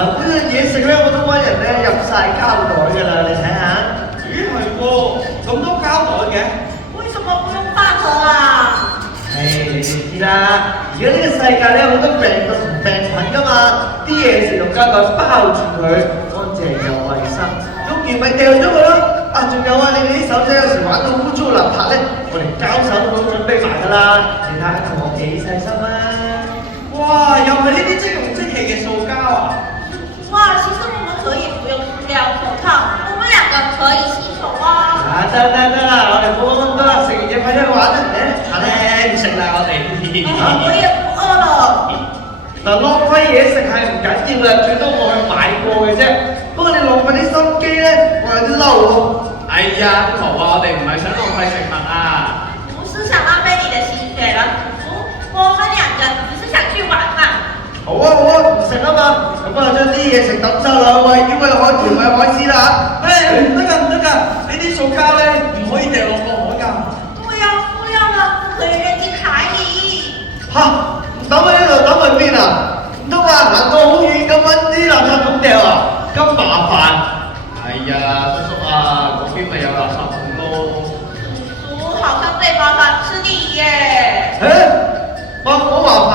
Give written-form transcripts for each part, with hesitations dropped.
後邊嘅嘢食咧，我都揾人咧入晒膠袋㗎啦，你睇下。咦係喎，咁多膠袋嘅？為什麼不用飯盒啊？你知啦，而家呢個世界咧好多病毒同病菌㗎嘛，啲嘢食用膠袋包住佢，乾淨又衞生，用完咪掉咗佢咯。啊，仲有啊，你哋啲手仔有時玩到污糟邋遢咧，我連膠手都準備埋㗎啦，你睇下同我幾細心啊！哇，又係呢啲即用即棄嘅塑膠啊！哇，其實我們可以不用塑料手套，我們兩個可以洗手啊！得啦，我哋冇講咁多啦，食完嘢快啲去玩啦！唔食啦，我哋。我也不餓了。嗱，浪費嘢食係唔緊要嘅，最多我去買過嘅啫。不過你浪費啲心機咧，我有啲嬲喎。哎呀，圖啊，我哋唔係想浪費食物啊！不是想浪費你的心血了，我們兩個只是想去玩嘛。好啊，唔食啊嘛，咁啊將啲嘢食抌晒啦，喂，因為海豚喂海獅啦。唔得㗎，呢啲塑膠咧唔可以掉落個海㗎。對呀，塑料呢不可以扔進海裡。嚇，唔抌喺呢度，抌去邊啊？唔通話行到好遠咁揾啲垃圾桶掉啊？咁麻煩。哎呀，叔叔啊，嗰邊咪有垃圾桶咯。叔叔好像最麻煩是你耶。我麻煩？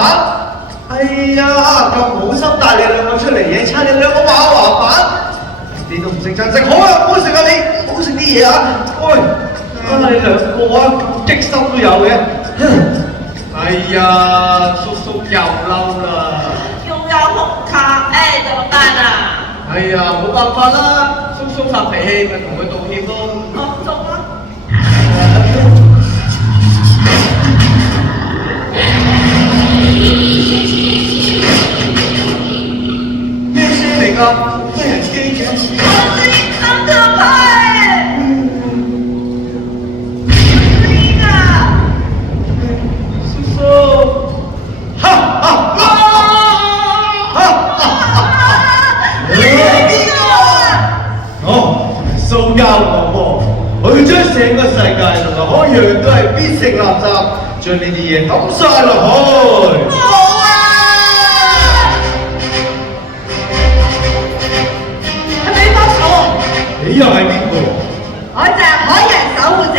哎呀，咁好心帶你兩個出嚟野餐，你兩個話我麻煩？你都唔識珍惜，好啊，唔好食啊你，唔好食啲嘢啊！喂，你兩個啊，咁激心都有嘅。哎呀，叔叔又嬲啦。又要哄他，哎，怎麼辦啊？哎呀，冇辦法啦，叔叔發脾氣咪同佢道歉咯。哦，走啦。咩聲嚟㗎？咩人機嘅？好可怕哎！聲啊！叔叔，塑膠王國，佢將成個世界同埋海洋都係變成垃圾，將呢啲嘢抌晒落去。冇啊！係咪幫手啊？你又係邊個？我就係海洋守護者。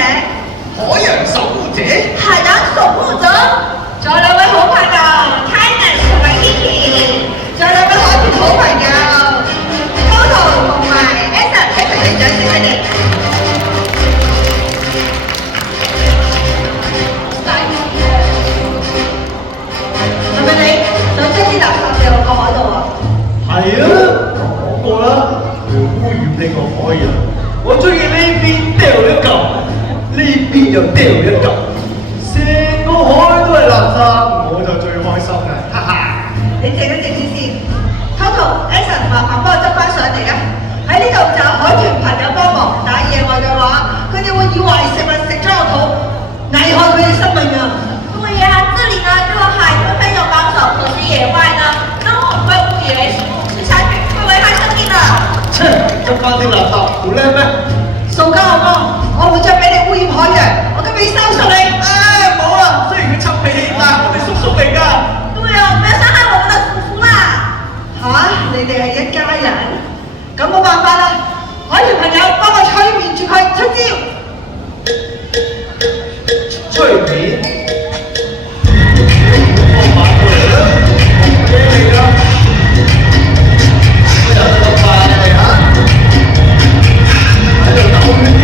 海洋守護者？海洋守護者，仲有兩位好朋友 Titus 同埋 Kiki，仲有兩位海豚好朋友 Toto 同埋 Esa， 俾佢哋掌聲佢哋。係咪你想將啲垃圾掉落個海度啊？係啊，講過啦，要污染呢個海洋。我中意呢邊掉一嚿，呢邊又掉一嚿，成個海都係垃圾，我就最開心啦，哈哈！你靜一靜先。Toto、Esa 麻煩幫我執翻上嚟啊！喺呢度就有海豚朋友幫忙打野外嘅話，佢哋會以為食物食咗落肚，危害佢哋生命啊！對呀，這裡呢就有海豚朋友幫手，可是野外呢，那我們會誤以為食物吃下去會危害生命的。切，執翻啲垃圾好叻咩？塑膠阿哥，我唔會再俾你污染海洋，我今日要收拾你。唉，冇啦，雖然佢臭脾氣，但係我哋叔叔嚟㗎。對啊，不要傷害我們的叔叔啦！嚇，你哋係一家人，咁冇辦法啦，海豚朋友幫我催眠住佢，出招！催眠？我反過嚟啦，咩嚟㗎？我有得咁快嚟嚇？喺度鬥血添。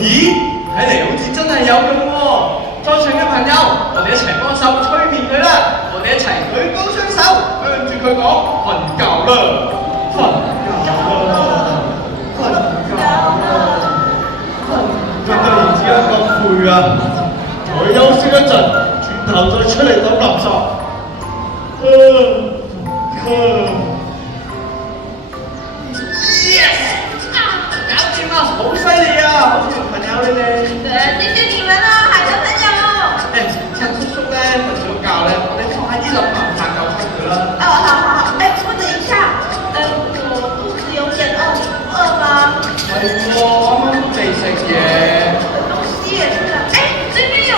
咦，睇嚟好似真係有用喎！在場嘅朋友，我哋一齊幫手催眠佢啦！我哋一齊舉高雙手，向住佢講：瞓覺啦，瞓覺啦，瞓覺啦，瞓。佢突然之間咁攰啊！我休息一陣，轉頭再出嚟抌垃圾。搞掂啦，好犀利啊！好似朋友你哋。謝謝你們啦，海豚朋友。趁叔叔咧瞓咗覺咧，我哋快啲諗辦法救翻佢啦。哦，好，哎，我等一下，我肚子有點餓，你不餓嗎？係喎，啱啱都未食嘢。東西也是啊，哎，這邊有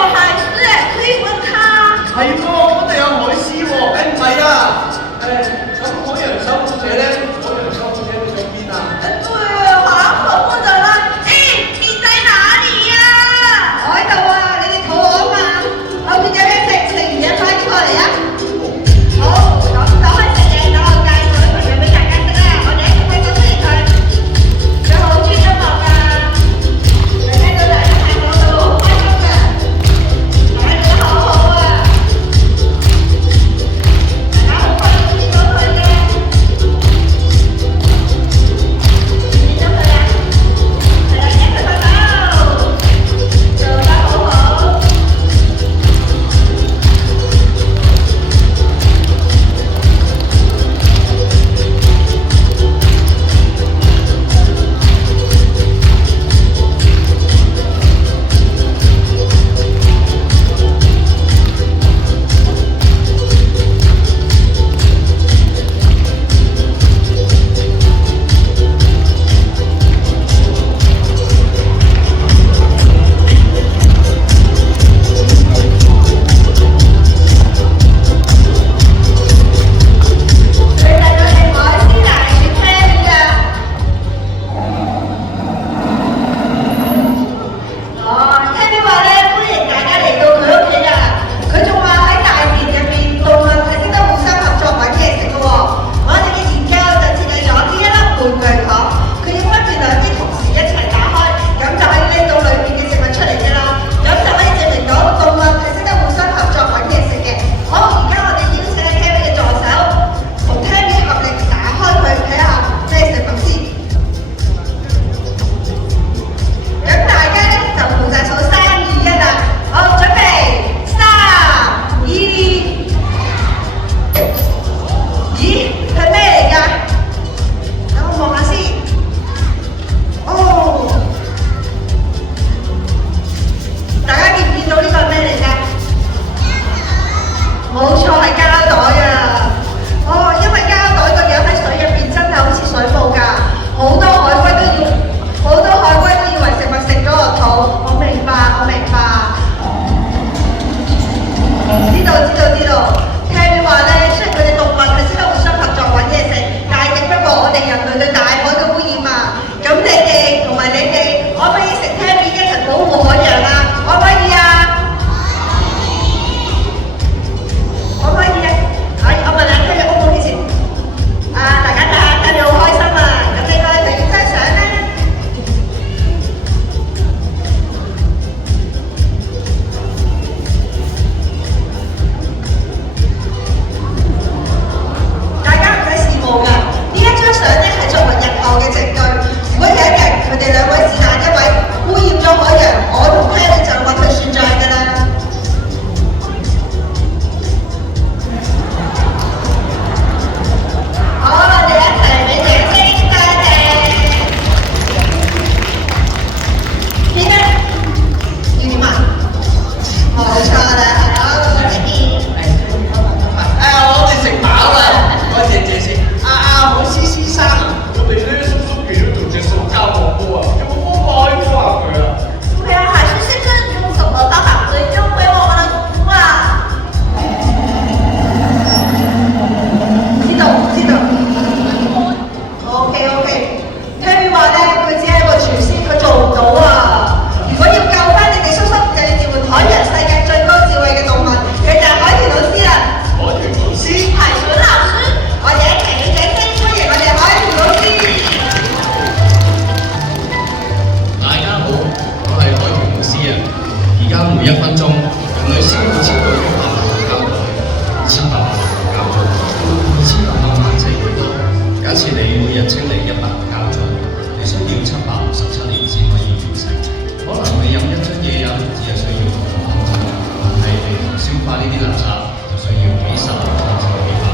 消化呢啲垃圾就需要幾十年先至可以化。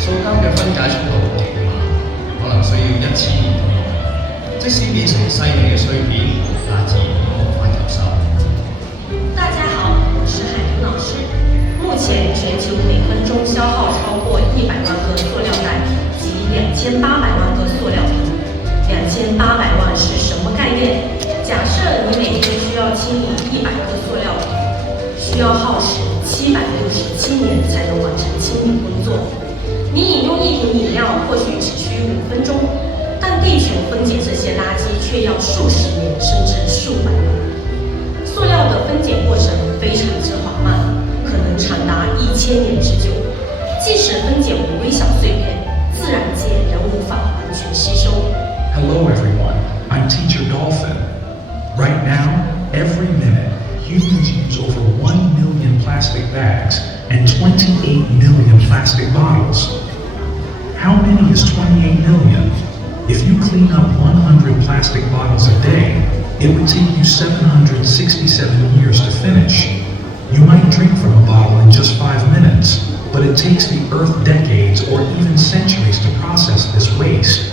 塑膠嘅分解速度極慢，可能需要1000年咁耐。即使變成細微嘅碎片，大自然都無法吸收。大家好，我是海豚老師。目前全球每分鐘消耗超過100萬個塑料袋及2800萬個塑料瓶。2800萬是什麼概念？假設你每天需要清理100個塑料瓶，需要耗時767年才能完成清理工作。你飲用一瓶飲料或許只需5分鐘，但地球分解這些垃圾卻要數十年甚至數百年。塑料的分解過程非常之緩慢，可能長達1000年之久。即使分解為微小碎片，自然界仍無法完全吸收。Hello everyone, I'm Teacher Dolphin. Right now, every minute, humans use over 1 million plastic bags and 28 million plastic bottles. How many is 28 million? If you clean up 100 plastic bottles a day, it would take you 767 years to finish. You might drink from a bottle in just 5 minutes, but it takes the Earth decades or even centuries to process this waste.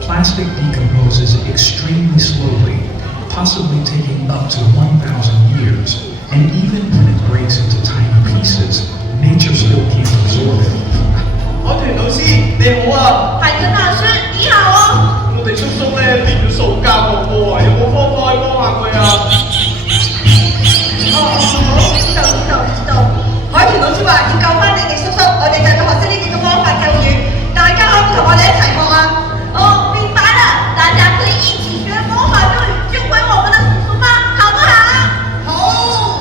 Plastic decomposes extremely slowly, possibly taking up to 1,000 years, and even when it breaks into tiny pieces, nature still can't absorb it. 海豚老師你好啊！海豚老師你好哦。我哋叔叔咧變咗塑膠個波啊，有冇方法去幫下佢啊？好，知道。海豚老師話要救翻你哋叔叔，我哋就要學識呢幾個方法救魚。大家可唔可以同我哋一齊學啊？哦，明白了，大家可以一起學魔法咒語，救回我們的叔叔嗎？好不好？好。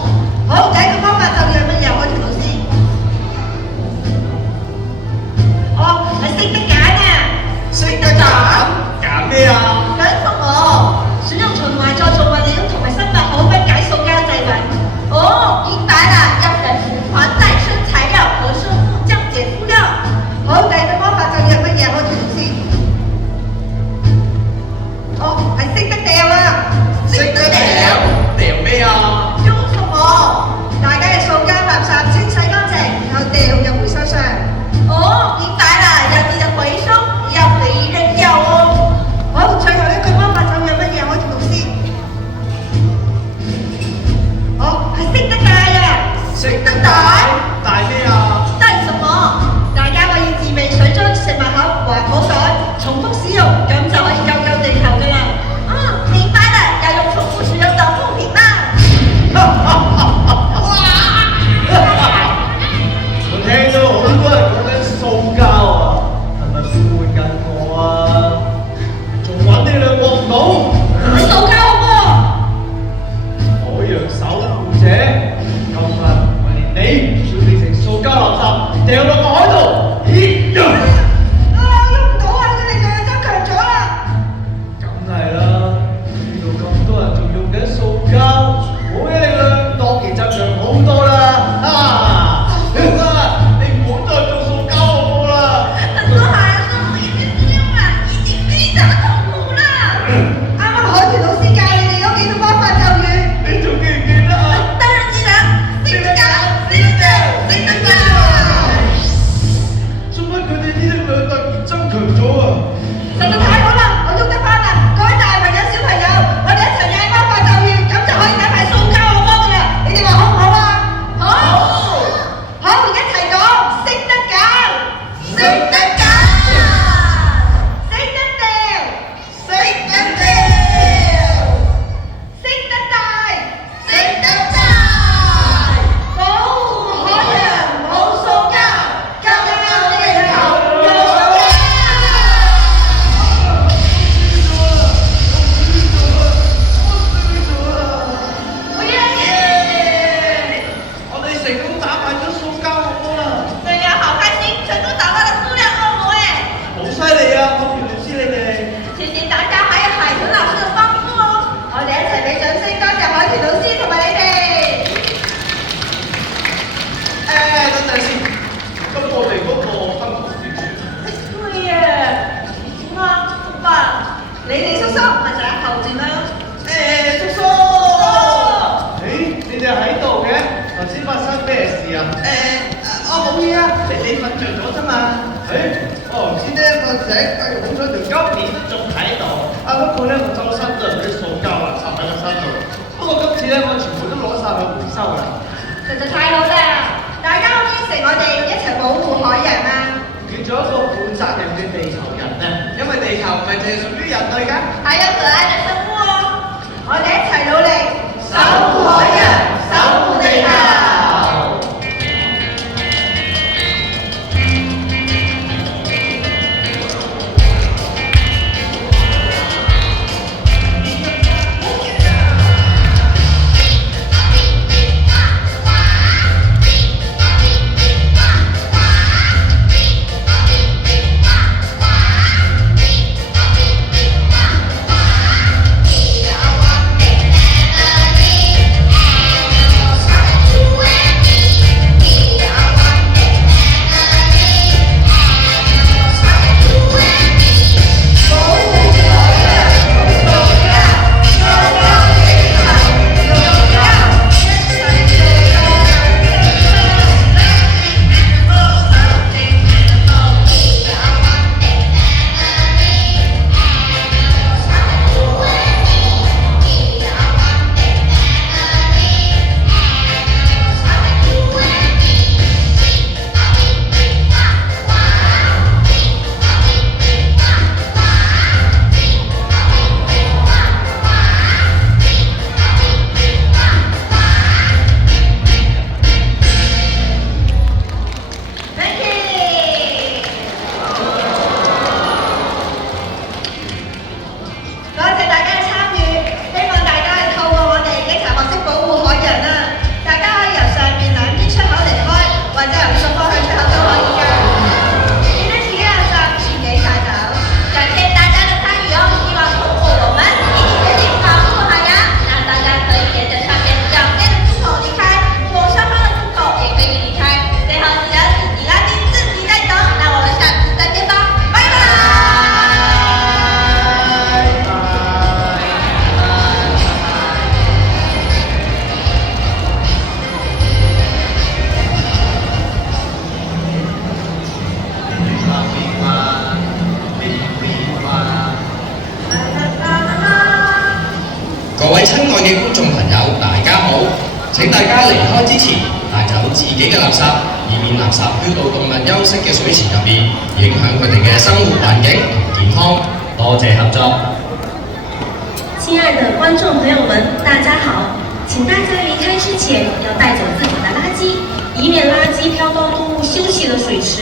啊？我冇嘢啊，你瞓着咗啫嘛。先呢個井，好彩條膠片都仲喺度。不過咧，我周身都係嗰啲塑膠垃圾喺個身度。不過今次咧，我全部都攞晒去回收啦。實在太好啦！大家好應承我哋一齊保護海洋啊！要做一個負責任嘅地球人啊！因為地球唔係淨係屬於人類㗎。還有可愛的生物哦！我哋一齊努力，守護海洋，守護地球。各位親愛嘅觀眾朋友，大家好！請大家離開之前帶走自己嘅垃圾，以免垃圾飄到動物休息嘅水池入面，影響佢哋嘅生活環境同健康。多謝合作。亲爱的观众朋友们，大家好！请大家离开之前要带走自己的垃圾，以免垃圾飘到动物休息的水池。